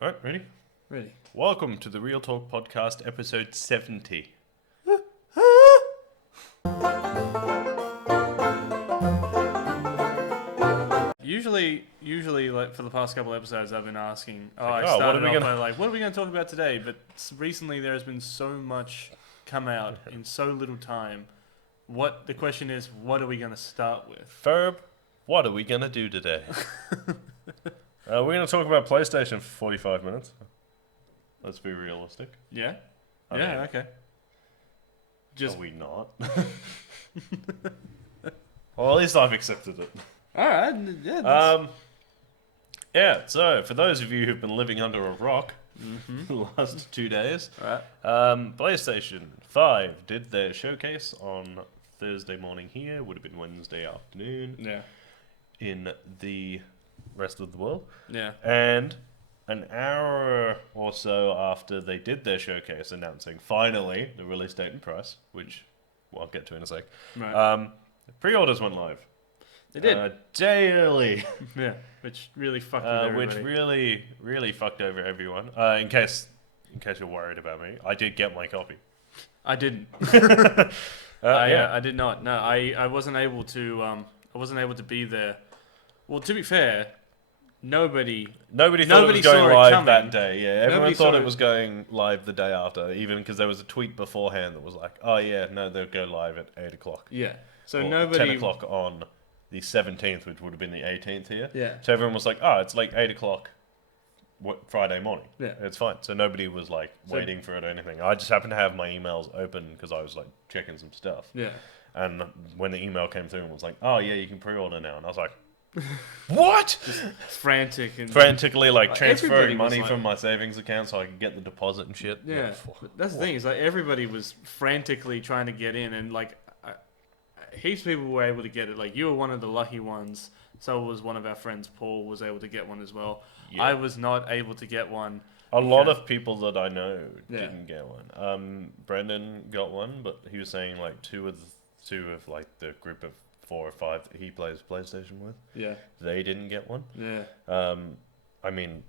All right, ready? Ready. Welcome to the Real Talk Podcast, episode 70. Usually, like for the past couple episodes, I've been asking. I what started are we off gonna- by like, what are we going to talk about today? But recently, there has been so much come out in so little time. The question is, what are we going to start with? Ferb, what are we going to do today? We're going to talk about PlayStation for 45 minutes. Let's be realistic. Yeah. I yeah. mean, Okay. Are we not? Well, at least I've accepted it. All right. Yeah. Yeah, so for those of you who've been living under a rock the last 2 days, Right. PlayStation 5 did their showcase on Thursday morning here, would have been Wednesday afternoon Yeah. in the rest of the world. Yeah. And an hour or so after they did their showcase announcing finally the release date and price, which I'll get to in a sec, Right. pre-orders went live. They did. Day early. Yeah. Which really fucked with everybody. Which really fucked over everyone. In case you're worried about me, I did get my copy. I didn't. Yeah. I did not. No, I wasn't able to. I wasn't able to be there. Well, to be fair, nobody thought it was saw going it live coming. that day. Yeah, everyone Nobody thought saw it it. was going live the day after, even because there was a tweet beforehand that was like, "Oh yeah, no, they'll go live at 8 o'clock." Yeah. So Or nobody. 10 o'clock on the 17th, which would have been the 18th here. Yeah. So everyone was like, "Oh, it's like 8 o'clock." Friday morning. Yeah. It's fine. So nobody was like waiting for it or anything. I just happened to have my emails open because I was like checking some stuff. Yeah. And when the email came through and was like, "Oh yeah, you can pre-order now," and I was like, "What?" Frantic and Frantically like everybody transferring was money like- from my savings account so I could get the deposit and shit. Yeah. But that's the thing is like everybody was frantically trying to get in, and like heaps of people were able to get it. Like you were one of the lucky ones. So was one of our friends, Paul, was able to get one as well. Yeah. I was not able to get one. A lot because- of people that I know Yeah. didn't get one. Brendan got one, but he was saying like two of like the group of 4 or 5 that he plays PlayStation with, Yeah. they didn't get one. Yeah. I mean,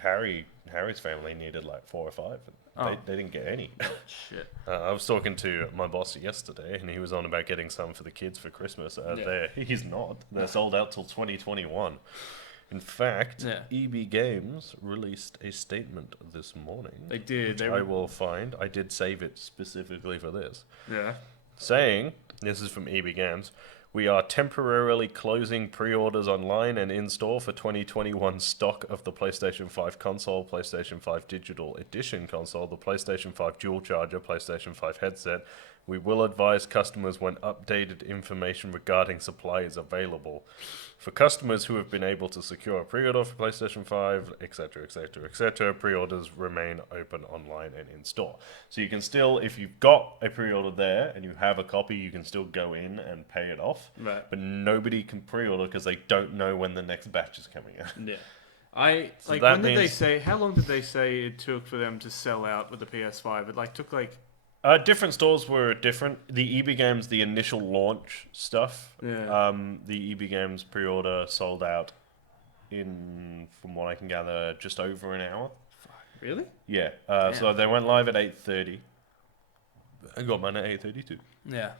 Harry's family needed like 4 or 5. And they didn't get any. Shit. I was talking to my boss yesterday, and he was on about getting some for the kids for Christmas. He's not. They're sold out till 2021. In fact, Yeah. EB Games released a statement this morning. They did. Which I will find. I did save it specifically for this. Yeah. Saying, this is from EB Games, "We are temporarily closing pre-orders online and in-store for 2021 stock of the PlayStation 5 console, PlayStation 5 Digital Edition console, the PlayStation 5 Dual Charger, PlayStation 5 headset. We will advise customers when updated information regarding supply is available. For customers who have been able to secure a pre-order for PlayStation 5, etc., etc., etc., pre-orders remain open online and in-store." So you can still, if you've got a pre-order there and you have a copy, you can still go in and pay it off. Right. But nobody can pre-order because they don't know when the next batch is coming out. Yeah. So Like that when did they means- say? How long did they say it took for them to sell out with the PS5? It like took like Different stores were different. The EB Games, the initial launch stuff, Yeah. the EB Games pre-order sold out in, from what I can gather, just over an hour. really? Yeah. Damn. So they went live at 8:30. I got mine at 8:32. Yeah.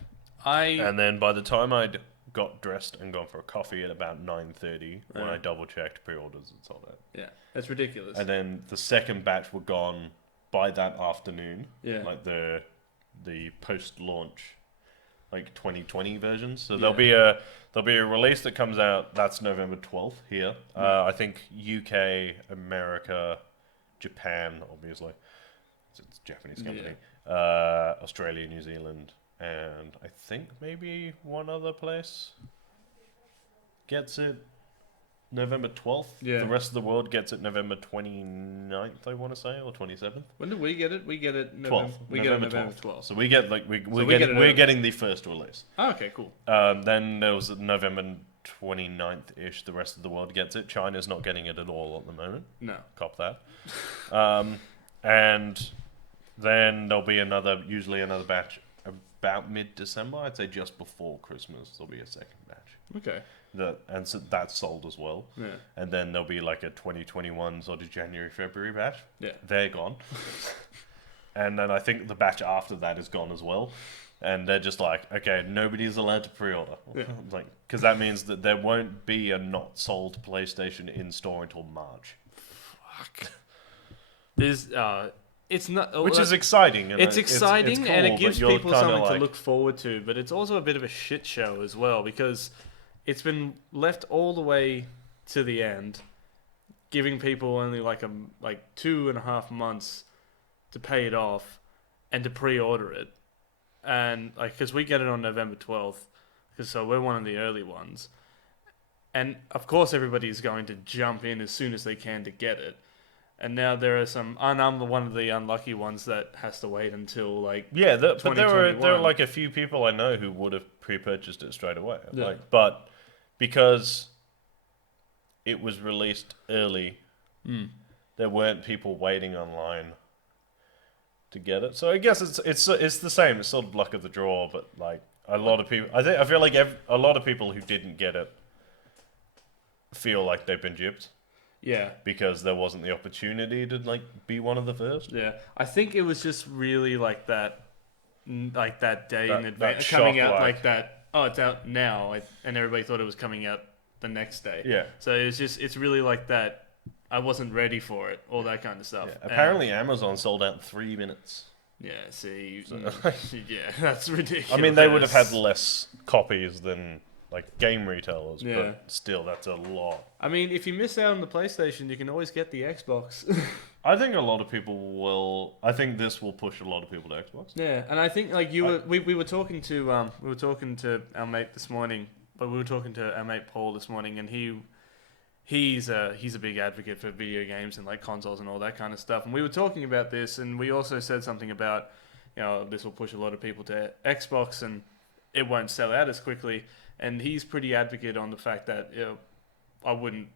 And then by the time I'd got dressed and gone for a coffee at about 9:30, when Yeah. I double-checked pre-orders, it sold out. Yeah. That's ridiculous. And then the second batch were gone by that afternoon. Yeah. Like the post-launch, like 2020 versions. So Yeah. there'll be a release that comes out. That's November 12th here. Yeah. I think UK, America, Japan, obviously. It's a Japanese company. Australia, New Zealand, and I think maybe one other place gets it November 12th. Yeah. The rest of the world gets it November 29th, I want to say, or 27th. When did we get it? We get it 12th. We get it November 12th. So we get like we we're get getting it we're early. getting the first release. Oh, okay, cool. Then there was November 29th-ish. The rest of the world gets it. China's not getting it at all at the moment. No. Cop that. And then there'll be usually another batch about mid-December. I'd say just before Christmas there'll be a second batch. Okay. and so that's sold as well. Yeah. And then there'll be like a 2021 sort of January, February batch. Yeah. They're gone. And then I think the batch after that is gone as well. And they're just like, okay, nobody's allowed to pre-order. Yeah. Like, because that means that there won't be a not sold PlayStation in store until March. Fuck. There's it's not Which is exciting. And it's exciting, it's cool, and it gives but you're people kinda something like, to look forward to. But it's also a bit of a shit show as well, because it's been left all the way to the end, giving people only like 2.5 months to pay it off and to pre-order it, and like because we get it on November 12th, because so we're one of the early ones, and of course everybody's going to jump in as soon as they can to get it. And now there are some. And I'm one of the unlucky ones that has to wait until like yeah, but there were 2021. like a few people I know who would have pre-purchased it straight away. Yeah. Like, but because it was released early, there weren't people waiting online to get it. So I guess it's the same. It's sort of luck of the draw. But like a lot of people, I feel like a lot of people who didn't get it feel like they've been gypped. Yeah. Because there wasn't the opportunity to like be one of the first. Yeah, I think it was just really like that day in advance, that coming shock, out like- like that. Oh, it's out now, and everybody thought it was coming out the next day. Yeah. So it's really like that. I wasn't ready for it, all that kind of stuff. Yeah. Apparently, Amazon sold out in 3 minutes. Yeah. See. Yeah, that's ridiculous. I mean, they would have had less copies than like game retailers, Yeah. but still, that's a lot. I mean, if you miss out on the PlayStation, you can always get the Xbox. I think a lot of people will. I think this will push a lot of people to Xbox. Yeah, and I think like we were talking to our mate this morning, but we were talking to our mate Paul this morning, and he's a big advocate for video games and like consoles and all that kind of stuff. And we were talking about this, and we also said something about, this will push a lot of people to Xbox and it won't sell out as quickly. And he's pretty advocate on the fact that I wouldn't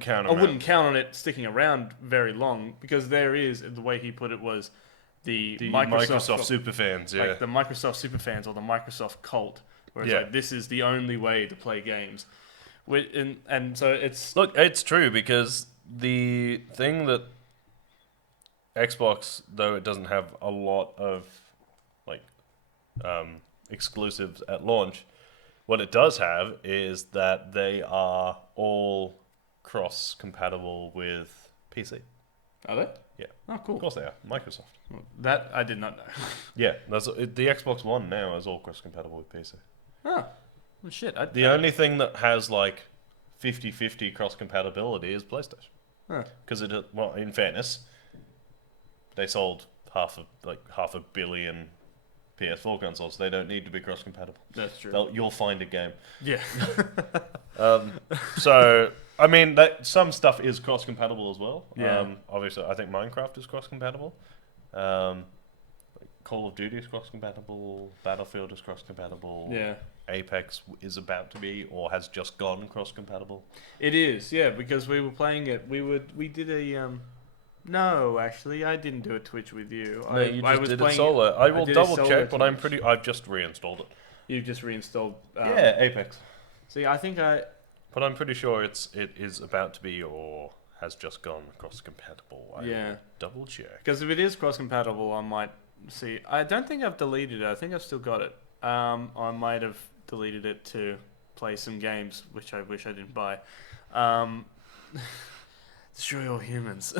count on it sticking around very long, because there is, the way he put it was the Microsoft superfans, yeah. like the Microsoft superfans or the Microsoft cult, where it's Yeah. like this is the only way to play games. And so it's Look, it's true, because the thing that Xbox, though it doesn't have a lot of like exclusives at launch, what it does have is that they are all cross-compatible with PC. are they? Yeah. Oh, Of cool. course they are. Microsoft. That I did not know. Yeah, the Xbox One now is all cross-compatible with PC. Oh, well, shit. The only thing that has like 50-50 cross-compatibility is PlayStation. Huh. Because in fairness, they sold half a billion PS4 consoles. They don't need to be cross-compatible. That's true. You'll find a game. Yeah. So I mean, some stuff is cross-compatible as well. Yeah. Obviously, I think Minecraft is cross-compatible. Call of Duty is cross-compatible. Battlefield is cross-compatible. Yeah. Apex is about to be, or has just gone cross-compatible. It is, yeah, because we were playing it. We did a no, actually, I didn't do a Twitch with you. No, you just was did it playing solo. I will did a double solo check, but Twitch. I've just reinstalled it. You've just reinstalled. Yeah, Apex. See, I think But I'm pretty sure it is about to be, or has just gone cross-compatible. I Yeah. will double check. because if it is cross-compatible, I might see. I don't think I've deleted it. I think I've still got it. I might have deleted it to play some games, which I wish I didn't buy. Destroy all humans.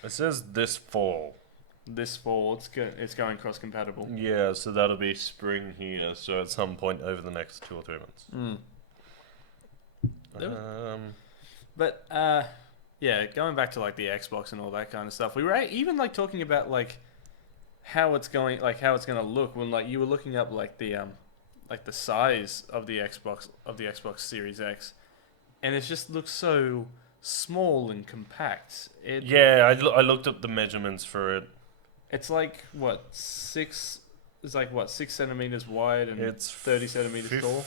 It says this fall. This fall, it's going cross-compatible. Yeah, so that'll be spring here. So at some point over the next 2 or 3 months. But yeah, going back to like the Xbox and all that kind of stuff, we were even like talking about like how it's going to look when like you were looking up like the size of the Xbox Series X, and it just looks so small and compact. Yeah, I looked up the measurements for it. It's like six. It's like 6 centimeters wide and It's 30 centimeters tall.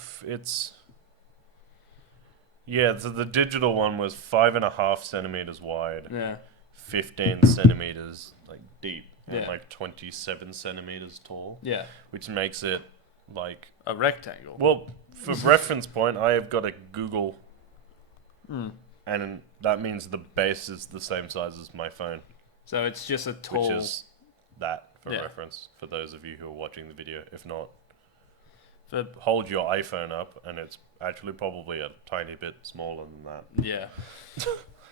Yeah, so the digital one was 5.5 centimeters wide, Yeah. 15 centimeters like deep, and Yeah. like 27 centimeters tall, Yeah. which makes it like, A rectangle. well, for reference point, I have got a Google, Mm. and that means the base is the same size as my phone, So it's just a tall. which is that for Yeah. reference for those of you who are watching the video. If not, For, hold your iPhone up, and it's actually probably a tiny bit smaller than that. yeah.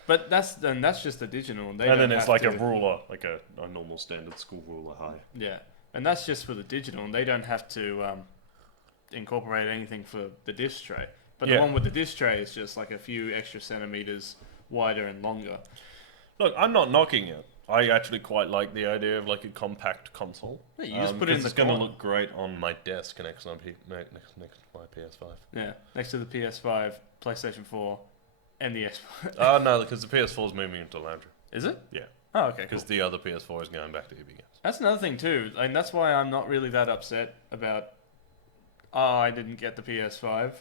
But that's just the digital. And, they And don't then it's have like to, a ruler, like a normal standard school ruler high. Yeah, and that's just for the digital, and they don't have to incorporate anything for the disc tray. But the Yeah. one with the disc tray is just like a few extra centimeters wider and longer. Look, I'm not knocking it. I actually quite like the idea of like a compact console. Yeah, you just put it in the it's going to corner. look great on my desk next to my PS5. Yeah, next to the PS5, PlayStation 4, and the Xbox. Oh no, because the PS4 is moving into laundry. Is it? Yeah. Oh, okay, cool. Because the other PS4 is going back to EB Games. That's another thing too, and that's why I'm not really that upset about. Oh, I didn't get the PS5.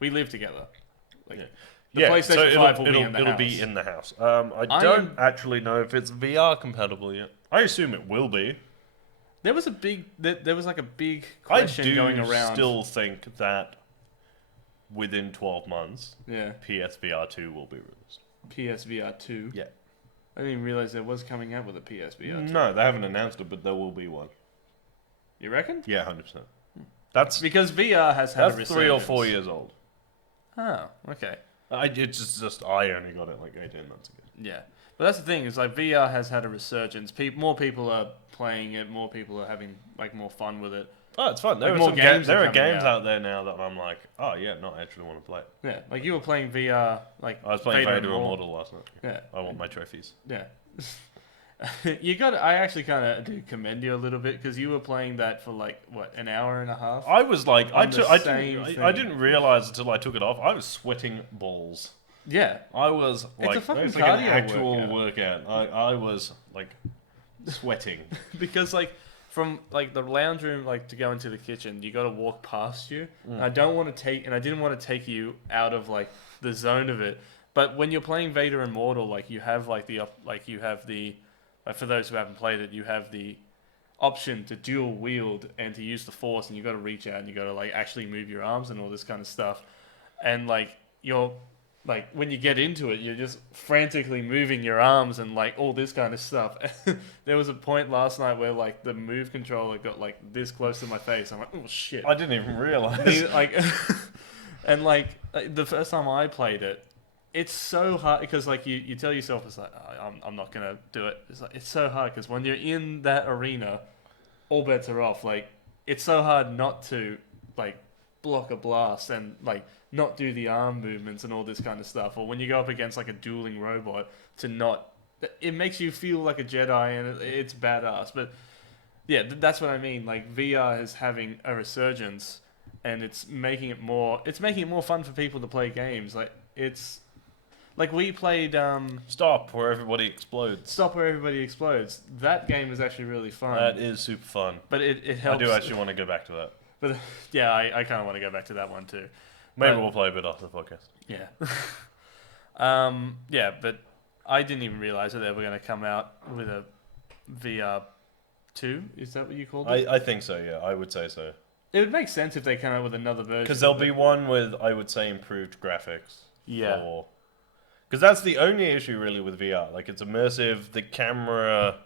We live together. Like, Yeah. The Yeah, PlayStation so 5 will be it'll, in the it'll house. be in the house. I don't actually know if it's VR compatible yet. I assume it will be. There was like a big I question do going around. still think that within 12 months, Yeah, PSVR 2 will be released. PSVR 2. Yeah. I didn't even realize there was coming out with a PSVR 2. No, they haven't announced it, but there will be one. You reckon? Yeah, 100%. That's Because VR has had a that's 3 or resurgence. 4 years old. Oh, okay. It's just I only got it like 18 months ago. Yeah. But that's the thing, is like VR has had a resurgence. More people are playing it, more people are having like more fun with it. Oh, it's fun. There Like, are more some games there are are coming games out. out there now that I'm like, oh yeah, no, I actually want to play it. Yeah. Like you were playing VR like I was playing Vader Immortal. Immortal last night. Yeah. I want my trophies. Yeah. I actually kind of do commend you a little bit because you were playing that for like what, an hour and a half. I was like, On the same I thing. didn't realize until I took it off. I was sweating balls. Yeah. I was like, a fucking it was like an cardio actual workout. I was like sweating. Because like from like the lounge room like to go into the kitchen, you got to walk past you. Mm. I didn't want to take you out of like the zone of it. But when you're playing Vader Immortal, like you have like for those who haven't played it, you have the option to dual wield and to use the force, and you got to reach out and you got to like actually move your arms and all this kind of stuff. And like you're like when you get into it, you're just frantically moving your arms and like all this kind of stuff. There was a point last night where like the move controller got like this close to my face. I'm like, oh shit! I didn't even realize. Like, and like the first time I played it, it's so hard because like you tell yourself it's like I'm not gonna do it. It's so hard because when you're in that arena, all bets are off. Like it's so hard not to like block a blast and like not do the arm movements and all this kind of stuff. Or when you go up against like a dueling robot, to not, it makes you feel like a Jedi and it's badass. But yeah, that's what I mean. Like VR is having a resurgence, and it's making it more fun for people to play games. Like it's like we played Stop where everybody explodes. Stop Where Everybody Explodes. That game is actually really fun. That is super fun. But it I helps. do actually want to go back to that. But yeah, I kind of want to go back to that one too. Maybe But- we'll play a bit after the podcast. Yeah. Yeah, but I didn't even realize that they were going to come out with a VR 2. Is that what you called it? I think so, yeah. I would say so. It would make sense if they come out with another version. Because there'll be one with, I would say, improved graphics. Yeah. Because that's the only issue, really, with VR. Like, it's immersive. The camera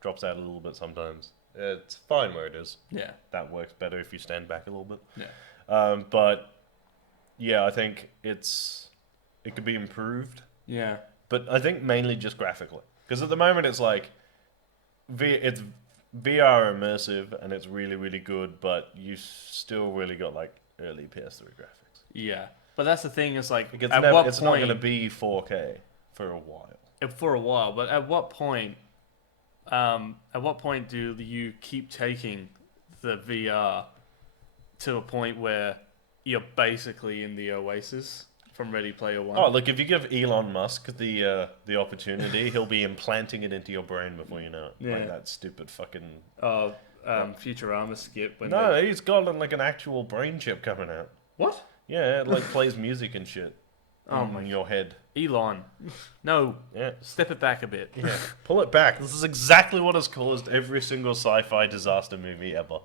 drops out a little bit sometimes. It's fine where it is. Yeah. That works better if you stand back a little bit. Yeah. But, yeah, I think it could be improved. Yeah. But I think mainly just graphically. Because at the moment, it's like, it's VR immersive, and it's really, really good, but you still really got, like, early PS3 graphics. Yeah. But that's the thing, is like, It's at never, what it's point... not going to be 4K for a while. For a while, but at what point do you keep taking the VR to a point where you're basically in the Oasis from Ready Player One? Oh, look, if you give Elon Musk the opportunity, he'll be implanting it into your brain before you know it. Yeah. Like that stupid fucking... Futurama skip. When No, they... he's got like an actual brain chip coming out. What? Yeah, it like plays music and shit Oh in my... your head. Elon. No. Yeah. Step it back a bit. Yeah. Pull it back. This is exactly what has caused every single sci-fi disaster movie ever.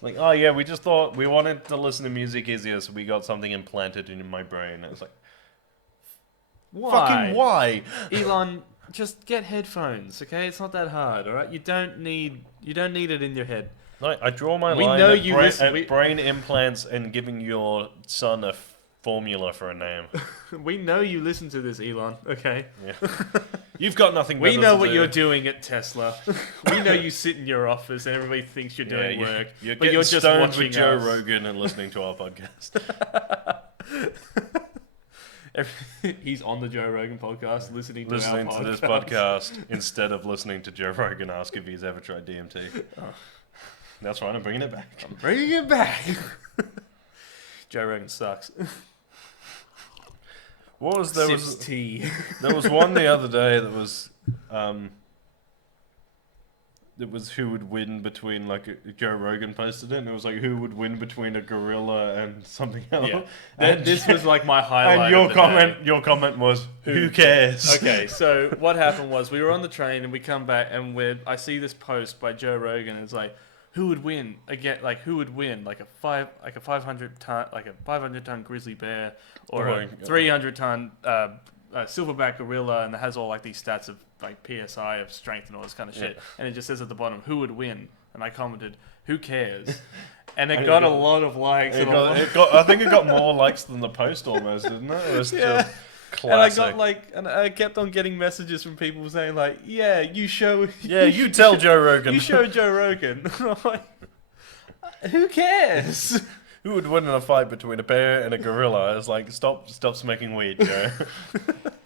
Like, oh yeah, we just thought we wanted to listen to music easier, so we got something implanted in my brain. It's like, fucking why? Elon, just get headphones, okay? It's not that hard, all right? You don't need it in your head. Like, I draw my We line know at, you brain, listen- at we- brain implants and giving your son a formula for a name. We know you listen to this, Elon, okay? Yeah. You've got nothing We better know to what do. you're doing at Tesla. We know you sit in your office and everybody thinks you're doing work, You're but you're just stoned watching with Joe us. Rogan and listening to our podcast. He's on the Joe Rogan podcast, listening to Listening our to this podcast instead of listening to Joe Rogan ask if he's ever tried DMT. Oh. That's right, I'm bringing it back. I'm bringing it back. Joe Rogan sucks. What was Sips tea. There was one the other day that was it was who would win between, like, Joe Rogan posted it, and it was like who would win between a gorilla and something else. Yeah. And This was like my highlight. and your of the comment day. your comment was who cares? Okay, so what happened was we were on the train and we come back and I see this post by Joe Rogan. And it's like, who would win again? Like, who would win? Like a 500-ton grizzly bear or a 300-ton silverback gorilla, and it has all like these stats of like PSI of strength and all this kind of shit. Yeah. And it just says at the bottom, who would win? And I commented, who cares? And it And got a lot of likes. It and a got, lot- it got, I think it got more likes than the post almost, didn't it? It was Yeah. just And I classic. and I kept on getting messages from people saying like, yeah, you show, Yeah, you tell Joe Rogan. you show Joe Rogan. I'm like, who cares? Who would win in a fight between a bear and a gorilla? It's like, stop smoking weed, Joe.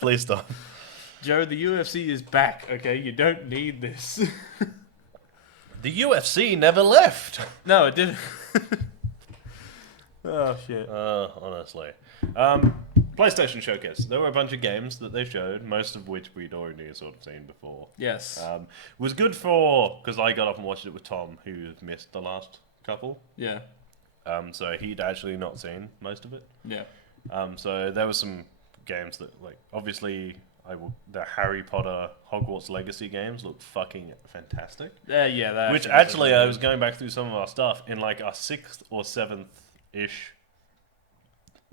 Please stop. Joe, the UFC is back. Okay, you don't need this. The UFC never left. No, it didn't. Oh shit. Honestly. PlayStation Showcase. There were a bunch of games that they showed, most of which we'd already sort of seen before. Yes. Was good for, because I got up and watched it with Tom, who missed the last couple. Yeah. So he'd actually not seen most of it. Yeah. So there were some games that, like, obviously, the Harry Potter Hogwarts Legacy games look fucking fantastic. Yeah. That Which actually, I was going back through some of our stuff in like our 6th or 7th-ish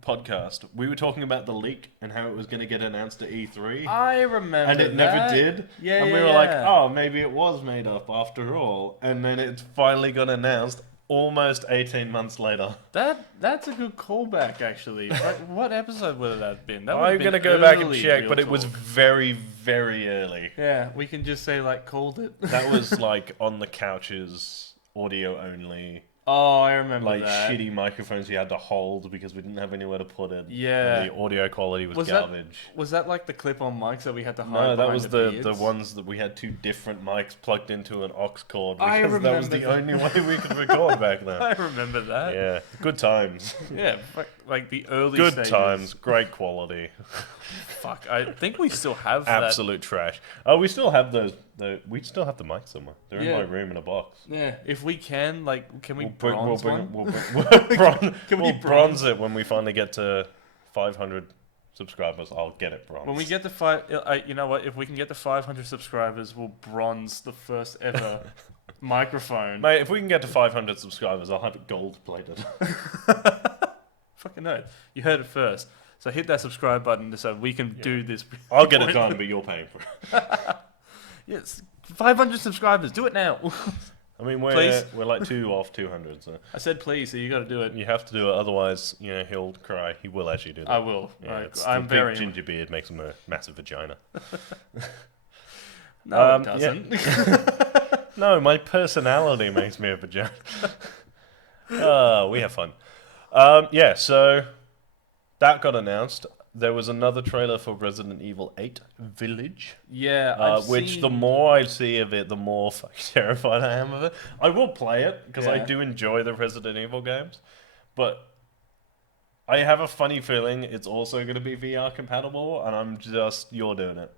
podcast. We were talking about the leak and how it was going to get announced at E3. I remember. And it never did. Yeah. And we were like, oh, maybe it was made up after all. And then it finally got announced almost 18 months later. That's a good callback, actually. Like, what episode would that have been? That would I'm have going to been go back and early check, Real but it was Talk. very, very early. Yeah, we can just say, like, called it. That was like on the couches, audio only. Oh, I remember Like that. shitty microphones you had to hold because we didn't have anywhere to put it. Yeah. And the audio quality was that- garbage. Was that like the clip-on mics that we had to hide No, that behind was the beards? ones that we had 2 different mics plugged into an aux cord I because that was the remember only way we could record back then. I remember that. Yeah, good times. Yeah, like the early Good stages. times, great quality. Fuck, I think we still have that. Absolute trash. Oh, we still have those. We still have the mics somewhere. They're Yeah. in my room in a box. Yeah, if we can, like, can we We'll bronze bring, one? we'll bron- Can we we'll bronze? bronze it when we finally get to 500 subscribers. I'll get it bronze. When we get to you know what? If we can get to 500 subscribers, we'll bronze the first ever microphone. Mate, if we can get to 500 subscribers, I'll have it gold plated. Fucking no, you heard it first. So hit that subscribe button so we can do this. I'll get it done, but you're paying for it. Yes, 500 subscribers. Do it now. I mean, Please. we're like 2 off 200, so I said please, so you got to do it. you have to do it. Otherwise, he'll cry. He will actually do that. I will. Yeah, it's I'm the very. big ginger beard makes him a massive vagina. No, it Yeah. doesn't. No, my personality makes me a vagina. We have fun. Yeah, so that got announced. There was another trailer for Resident Evil 8 Village, Yeah, I've which seen... the more I see of it, the more fucking terrified I am of it. I will play it, because I Yeah. do enjoy the Resident Evil games, but I have a funny feeling it's also going to be VR compatible, and you're doing it.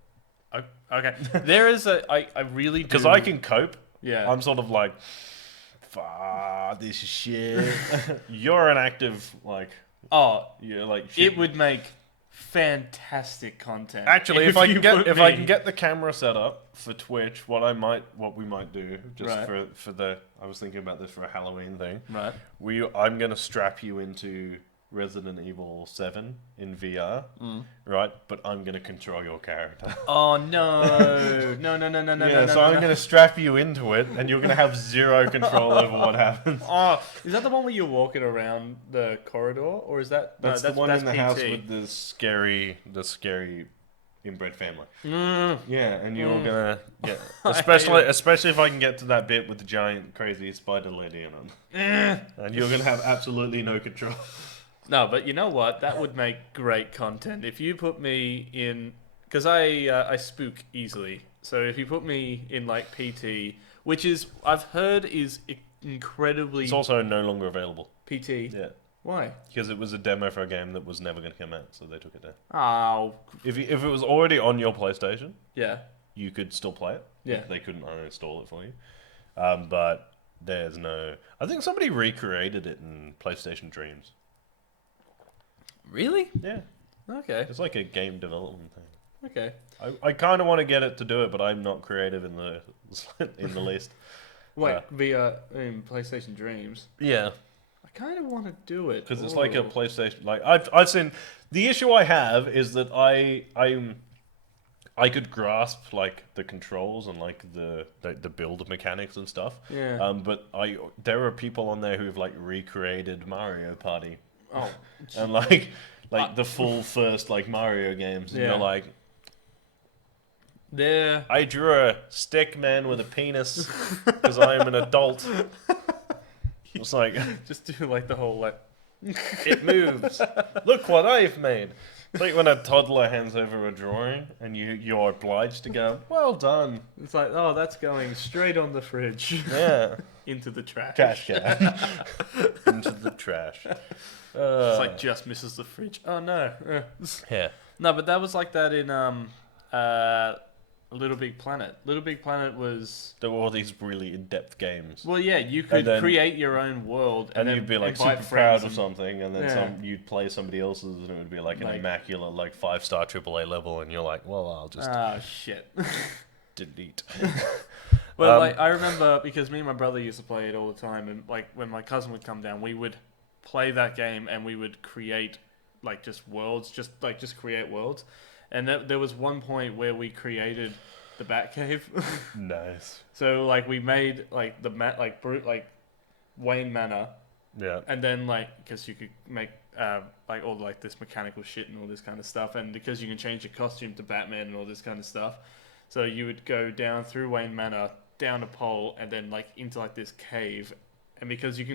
Okay, there is I really do... Because I can cope. Yeah. I'm sort of like, fuck, this is shit. You're an active, like, Oh, you're like, shit. it would make fantastic content. Actually, if you put I can me- get the camera set up for Twitch, what we might do just Right. for the I was thinking about this for a Halloween thing. Right. I'm gonna strap you into Resident Evil 7 in VR, Mm. right? But I'm gonna control your character. Oh no! No! No! No! No! No! Yeah, No! so No! I'm No! gonna strap you into it, and you're gonna have zero control over what happens. Oh, is that the one where you're walking around the corridor, or is that That's no? the one That's in the PT. house with the scary inbred family. Mm. Yeah, and you're Mm. gonna yeah, I hate especially it. especially if I can get to that bit with the giant crazy spider lady in them, and you're gonna have absolutely no control. No, but you know what? That would make great content if you put me in, because I spook easily. So if you put me in like PT, which is I've heard is incredibly It's also no longer available. PT. Yeah, Why? because it was a demo for a game that was never gonna come out, so they took it down. Oh, If it was already on your PlayStation, yeah, you could still play it. yeah. They couldn't uninstall it for you, but there's no. I think somebody recreated it in PlayStation Dreams. Really? Yeah, Okay. it's like a game development thing. Okay. I kind of want to get it to do it, but I'm not creative in the in the least. Wait, via PlayStation Dreams. Yeah, I kind of want to do it because it's like a Ooh. PlayStation. Like I've seen. The issue I have is that I could grasp like the controls and like the build mechanics and stuff. Yeah. But there are people on there who've like recreated Mario Party Oh. and like the full first like Mario games, and Yeah. you're like, There. I drew a stick man with a penis because I am an adult. It's like Just do like the whole like. it moves. Look what I've made. It's like when a toddler hands over a drawing and you're obliged to go, well done. It's like, oh, that's going straight on the fridge Yeah. into the trash. Trash can. Into the trash. It's like just misses the fridge. Oh no. Yeah. No, but that was like that in Little Big Planet. Little Big Planet was There were all these really in-depth games. well, yeah, you could then- create your own world, And then you'd be like invite super proud friends of and- something, and then Yeah. you'd play somebody else's, and it would be like an Like- immaculate, like 5-star AAA level, and you're like, well, I'll just Ah, shit. delete. Well, Um, like I remember because me and my brother used to play it all the time, and like when my cousin would come down, we would play that game and we would create like just worlds, just create worlds. And there was one point where we created the Batcave. Nice. So like we made like the Wayne Manor, Yeah. and then like because you could make like all like this mechanical shit and all this kind of stuff, and because you can change your costume to Batman and all this kind of stuff, so you would go down through Wayne Manor, down a pole, and then like into like this cave, and because you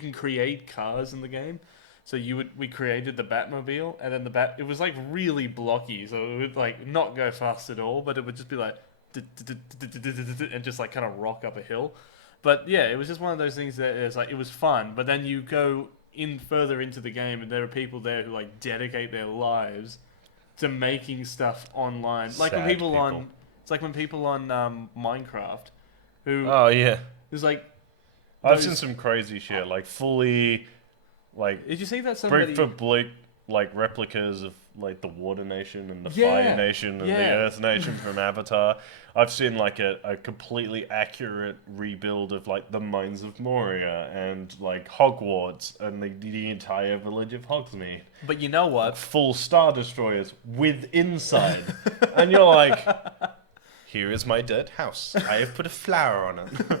can create cars in the game. So we created the Batmobile, and then it was like really blocky, so it would like not go fast at all, but it would just be like and just like kind of rock up a hill. But yeah, it was just one of those things that is like it was fun, but then you go in further into the game, and there are people there who like dedicate their lives to making stuff online. Like when Sad people on people. it's like when people on Minecraft who Oh yeah. is like I've those- seen some crazy shit, like fully, like Did you see that somebody? brick for brick, like replicas of like the Water Nation and the Yeah, Fire Nation and the yeah. Earth Nation from Avatar. I've seen like a completely accurate rebuild of like the Mines of Moria and like Hogwarts and the entire village of Hogsmeade. But you know what? Full Star Destroyers with inside, and you're like, here is my dirt house. I have put a flower on it.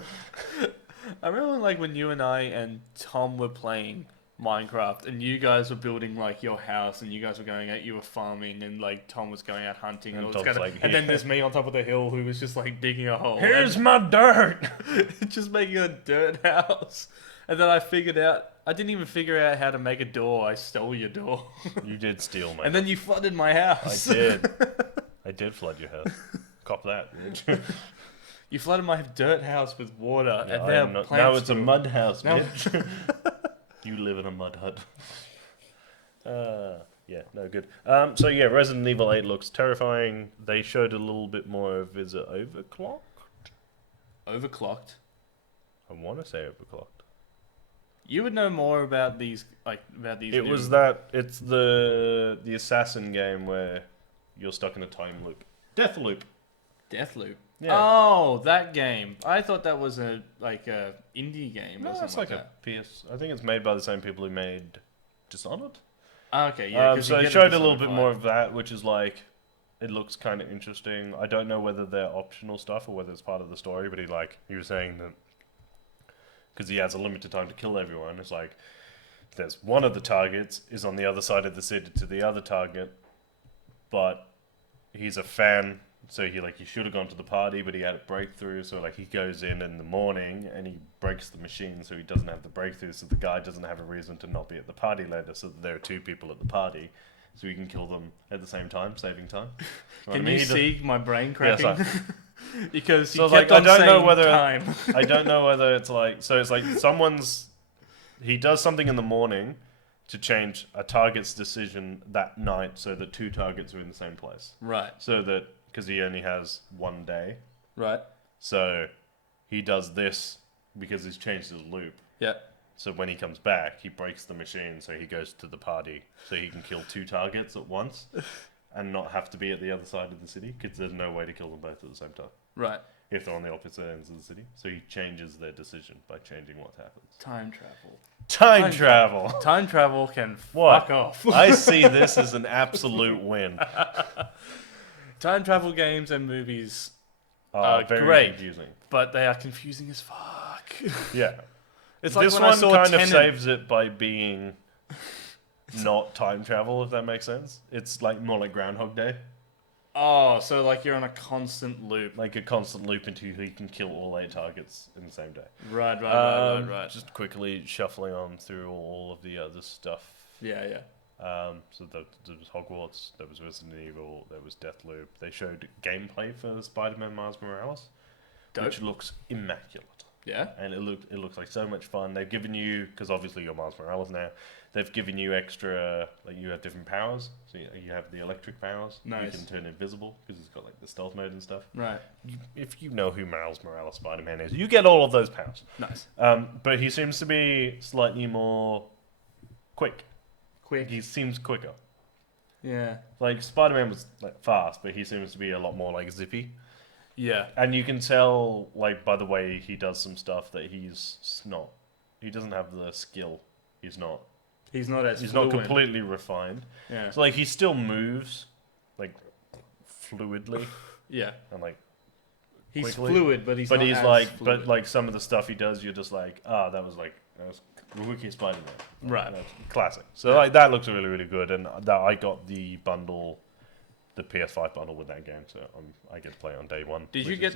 I remember like when you and I and Tom were playing Minecraft, and you guys were building like your house, and you guys were going out, you were farming, and like Tom was going out hunting, and And all this Tom's kind of, like, and then there's me on top of the hill who was just like digging a hole. Here's my dirt. and just making a dirt house. And then I didn't even figure out how to make a door. I stole your door. You did steal my. And then you flooded my I house. did. I did flood your house. Cop that. Bitch. You flooded my dirt house with water, Yeah, and I now am not- plants now it's a grew. mud house, Now- bitch. You live in a mud hut. Yeah, no good. So yeah, Resident Evil 8 looks terrifying. They showed a little bit more of is it overclocked? Overclocked. I want to say overclocked. You would know more about these It was that it's the assassin game where you're stuck in a time loop. Deathloop. Deathloop. Yeah. Oh, that game. I thought that was a indie game or No, something it's like that. a PS. I think it's made by the same people who made Dishonored. Oh, okay, yeah. So they showed a little bit more of that, which is like, it looks kind of interesting. I don't know whether they're optional stuff or whether it's part of the story, but he was saying that because he has a limited time to kill everyone, it's like there's one of the targets is on the other side of the city to the other target, but he's a fan, so he should have gone to the party, but he had a breakthrough, so like he goes in the morning and he breaks the machine, so he doesn't have the breakthrough, so the guy doesn't have a reason to not be at the party later, so that there are two people at the party, so he can kill them at the same time, saving time. Can you see my brain cracking? Yeah, because he so kept I on don't know saying whether time. I don't know whether it's like, so it's like he does something in the morning to change a target's decision that night, so that two targets are in the same place. Right. So that because he only has one day, Right. so he does this because he's changed his loop. Yeah. So when he comes back, he breaks the machine, so he goes to the party, so he can kill two targets at once, and not have to be at the other side of the city, because there's no way to kill them both at the same time. Right. If they're on the opposite ends of the city. So he changes their decision by changing what happens. Time travel. Time travel! Time travel can What? fuck off. I see this as an absolute win. Time travel games and movies Very great, confusing. but they are confusing as fuck. Yeah. It's like This when one I saw kind Tenet. of saves it by being not time travel, if that makes sense. It's like more like Groundhog Day. Oh, so like you're on a constant loop. Like a constant loop until you can kill all 8 targets in the same day. Right. Just quickly shuffling on through all of the other stuff. Yeah. So there was Hogwarts, there was Resident Evil, there was Deathloop. They showed gameplay for Spider-Man Miles Morales, Dope. which looks immaculate. Yeah. And it looks like so much fun. They've given you, because obviously you're Miles Morales now, they've given you extra, like you have different powers. So you have the electric powers. Nice. You can turn invisible because it's got like the stealth mode and stuff. Right. If you know who Miles Morales Spider-Man is, you get all of those powers. Nice. But he seems to be slightly more quick. Quick. He seems quicker. Yeah. Like Spider-Man was like fast, but he seems to be a lot more like zippy. Yeah. And you can tell, like, by the way he does some stuff that he's not. He doesn't have the skill. He's not He's not completely refined. Yeah. So like he still moves, like, fluidly Yeah. and like. He's quickly. Fluid, but he's not as like, fluid. but like some of the stuff he does, you're just like, that was Wiki Spider-Man. Right. That's classic. So like that looks really, really good, and that I got the bundle, the PS5 bundle with that game, so I get to play it on day one. Did you get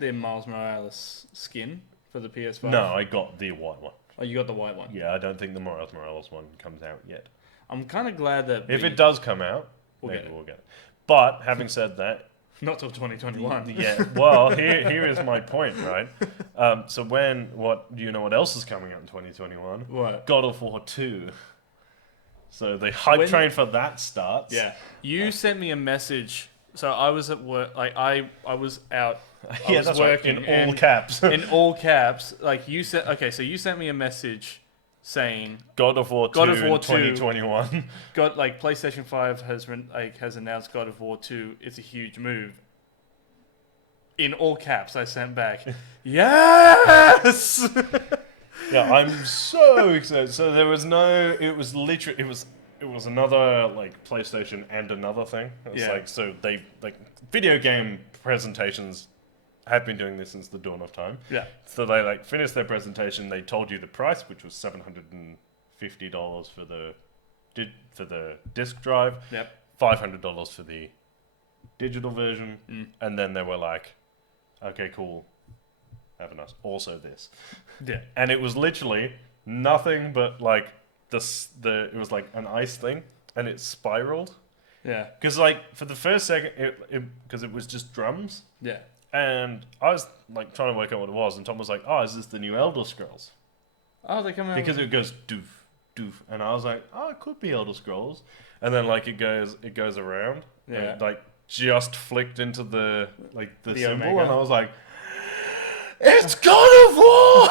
the Miles Morales skin for the PS5? No, I got the white one. Oh, you got the white one. Yeah, I don't think the Miles Morales one comes out yet. I'm kind of glad that If it does come out, We'll maybe get it. we'll get it. But having said that, not till 2021. yeah. Well, here is my point, right? So do you know what else is coming out in 2021? What? God of War 2. So the hype train for that starts. Yeah. You sent me a message. So I was at work. Like I was out. I was that's working right, in all caps. in all caps. Like you said. Okay, so you sent me a message saying God of War 2 God of War in 2021. PlayStation 5 has announced God of War 2. It's a huge move. In all caps, I sent back, yes. Yeah, I'm so excited. So there was it was another like PlayStation and another thing. It's Yeah. like, so they like video game presentations have been doing this since the dawn of time. Yeah. So they like finished their presentation. They told you the price, which was $750 for the disc drive. Yep. $500 for the digital version, Mm. and then they were like, "Okay, cool, have a nice." Also, this, Yeah. and it was literally nothing but like it was like an ice thing, and it spiraled. Yeah. Because like for the first second, because it was just drums. Yeah. And I was like trying to work out what it was, and Tom was like, "Oh, is this the new Elder Scrolls?" Oh, they come out Because it goes doof, doof, and I was like, "Oh, it could be Elder Scrolls." And then like it goes around, and Yeah. it, like just flicked into the The symbol, Omega. and I was like, "It's God of War!"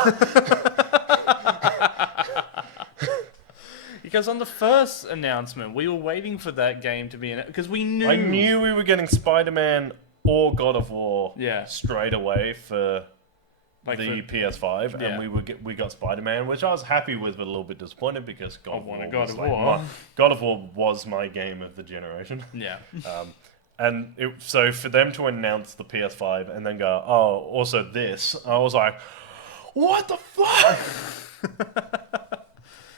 Because on the first announcement, we were waiting for that game to be in it because we knew. I knew we were getting Spider-Man or God of War straight away for the PS5, yeah. and we got Spider-Man, which I was happy with, but a little bit disappointed because God of War was my game of the generation. Yeah. So for them to announce the PS5 and then go, oh, also this, I was like, what the fuck?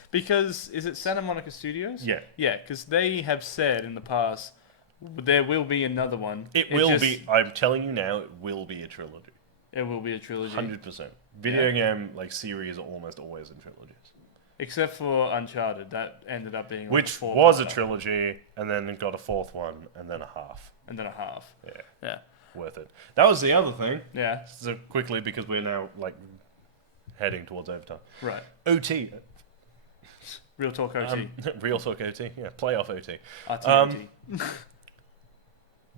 Because is it Santa Monica Studios? Yeah. Yeah, because they have said in the past there will be another one. It will be. I'm telling you now, it will be a trilogy. It will be a trilogy. 100%. Video game series are almost always in trilogies. Except for Uncharted, that ended up being which was a trilogy, and then got a fourth one, and then a half. Yeah. Worth it. That was the other thing. Yeah. So quickly, because we're now heading towards overtime. Right. OT. Real Talk OT. Real Talk OT. Yeah. Playoff OT. RTOT.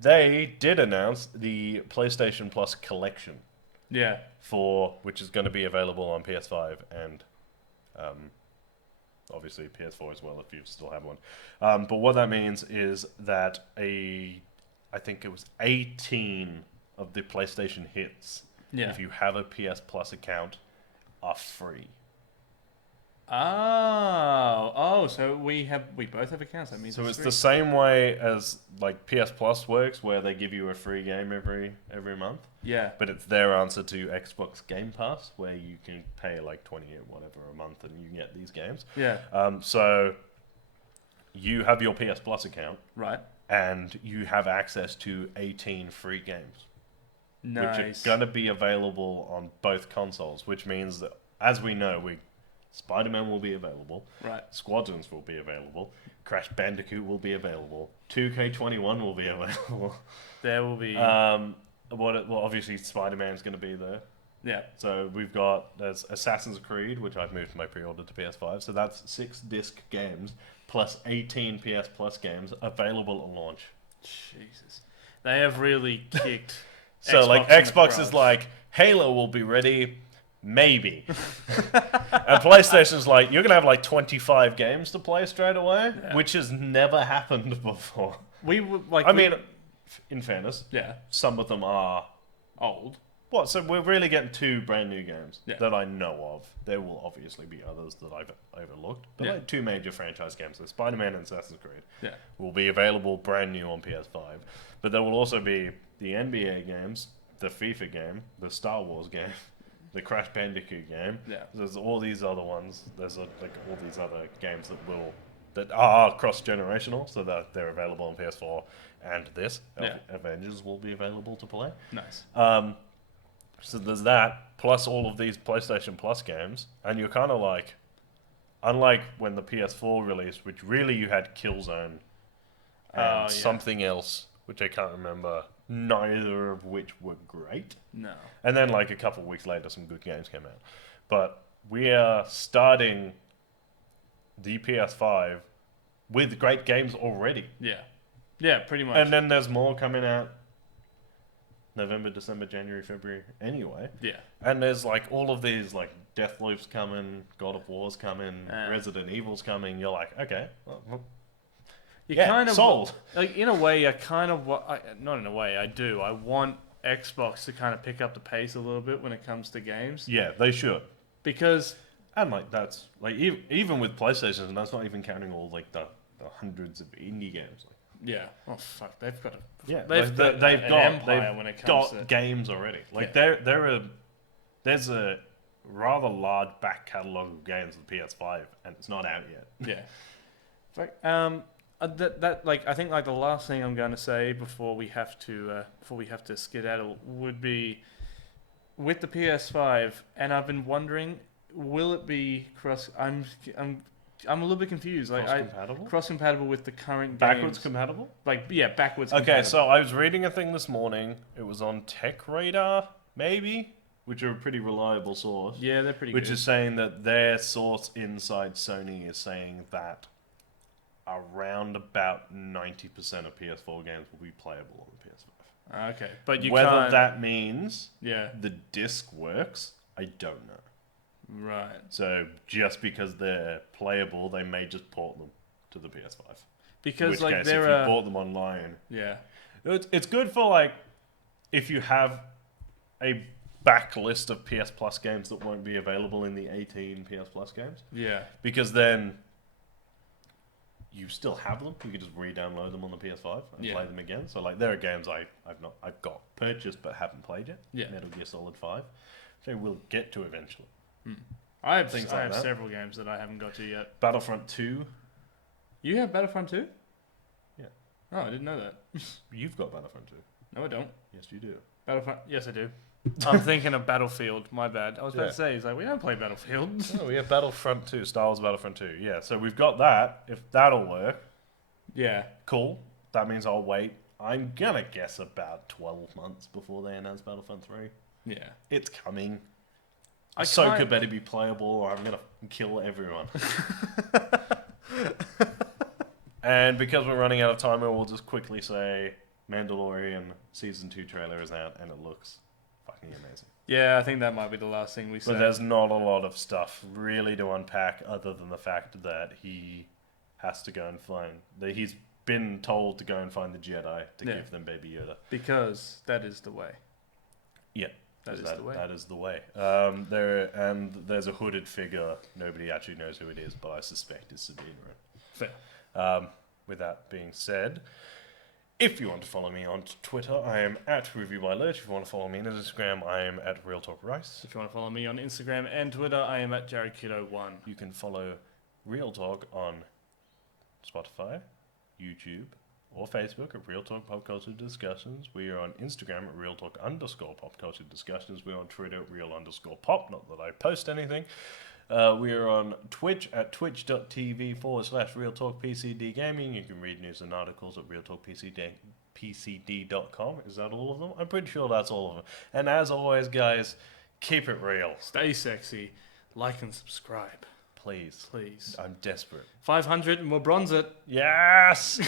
They did announce the PlayStation Plus collection. Yeah. Which is going to be available on PS5 and obviously PS4 as well if you still have one. But what that means is that I think it was 18 of the PlayStation hits, if you have a PS Plus account, are free. So we both have accounts. That means so it's the same way as PS Plus works, where they give you a free game every month. Yeah. But it's their answer to Xbox Game Pass, where you can pay $20 or whatever a month and you get these games. Yeah. So you have your PS Plus account, right, and you have access to 18 free games, nice, which are going to be available on both consoles. Which means that, as we know, Spider-Man will be available. Right. Squadrons will be available. Crash Bandicoot will be available. 2K21 will be available. There will be. Obviously Spider-Man's going to be there. Yeah. So there's Assassin's Creed, which I've moved my pre-order to PS5. So that's 6 disc games plus 18 PS Plus games available at launch. Jesus, they have really kicked. So Xbox is like, Halo will be ready. Maybe. And PlayStation's like, you're going to have 25 games to play straight away, which has never happened before. In fairness, some of them are old. What? So we're really getting 2 brand new games that I know of. There will obviously be others that I've overlooked, but 2 major franchise games, so Spider-Man and Assassin's Creed, will be available brand new on PS5. But there will also be the NBA games, the FIFA game, the Star Wars game, the Crash Bandicoot game. Yeah. There's all these other ones. There's all these other games that are cross-generational, so that they're available on PS4 and this. Avengers will be available to play. Nice. So there's that, plus all of these PlayStation Plus games, and you're kind of like, unlike when the PS4 released, which really you had Killzone and something else, which I can't remember, neither of which were great. No. And then a couple of weeks later, some good games came out. But we are starting the PS5 with great games already. Yeah. Yeah, pretty much. And then there's more coming out November, December, January, February anyway. Yeah. And there's all of these Deathloop's coming, God of War's coming, Resident Evil's coming. You're like, okay, well, kind of sold. In a way, not in a way, I do. I want Xbox to kind of pick up the pace a little bit when it comes to games. Yeah, they should. Because and that's even with PlayStation, and that's not even counting all the hundreds of indie games. Yeah. Oh fuck, they've got games already. There's a rather large back catalogue of games with PS5, and it's not out yet. Yeah. I think the last thing I'm going to say before we have to skedaddle would be with the PS5, and I've been wondering, will it be cross? I'm a little bit confused. Cross-compatible? Cross-compatible with the current games. Backwards compatible? Backwards compatible. Okay, so I was reading a thing this morning. It was on Tech Radar, maybe, which are a pretty reliable source. Yeah, they're pretty good. Which is saying that their source inside Sony is saying that around about 90% of PS4 games will be playable on the PS5. Okay, but whether that means the disc works, I don't know. Right. So just because they're playable, they may just port them to the PS5. In Because which like case, there if you are bought them online, yeah. it's good for like if you have a backlist of PS Plus games that won't be available in the 18 PS Plus games, Yeah. because then you still have them. You can just re-download them on the PS5 and Yeah. play them again. So like there are games I've got purchased but haven't played yet. Yeah. Metal Gear Solid 5, which I will get to eventually. I have Things I like have that. several games that I haven't got to yet. Battlefront 2. You have Battlefront 2? Yeah. Oh, I didn't know that. You've got Battlefront 2. No, I don't. Yes, you do. Battlefront. Yes, I do. I'm thinking of Battlefield. My bad. I was about Yeah. to say, it's like we don't play Battlefield. Oh, we have Battlefront 2, Star Wars Battlefront 2. Yeah, so we've got that. If that'll work, Yeah. cool. That means I'll wait. I'm gonna guess about 12 months before they announce Battlefront 3. Yeah. It's coming. I Ahsoka can't- better be playable or I'm gonna kill everyone. And because we're running out of time, I will just quickly say Mandalorian Season 2 trailer is out and it looks fucking amazing. Yeah, I think that might be the last thing we say. But there's not a lot of stuff really to unpack other than the fact that he has to go and find... that he's been told to go and find the Jedi to Yeah. give them Baby Yoda. Because that is the way. Yeah. That is the way. That is the way. There's a hooded figure. Nobody actually knows who it is, but I suspect it's Sabine Wren. Fair. With that being said, if you want to follow me on Twitter, I am at ReviewByLurch. If you want to follow me on Instagram, I am at RealTalkRice. If you want to follow me on Instagram and Twitter, I am at JaredKiddo1. You can follow Real Talk on Spotify, YouTube, or Facebook at Real Talk Pop Culture Discussions. We are on Instagram at Real Talk _Pop Culture Discussions. We're on Twitter at Real_Pop. Not that I post anything. We are on Twitch at twitch.tv/Real Talk PCD Gaming. You can read news and articles at realtalkpcd.com. Is that all of them? I'm pretty sure that's all of them. And as always, guys, keep it real. Stay sexy. Like and subscribe. Please. Please. I'm desperate. 500 and we'll bronze it. Yes!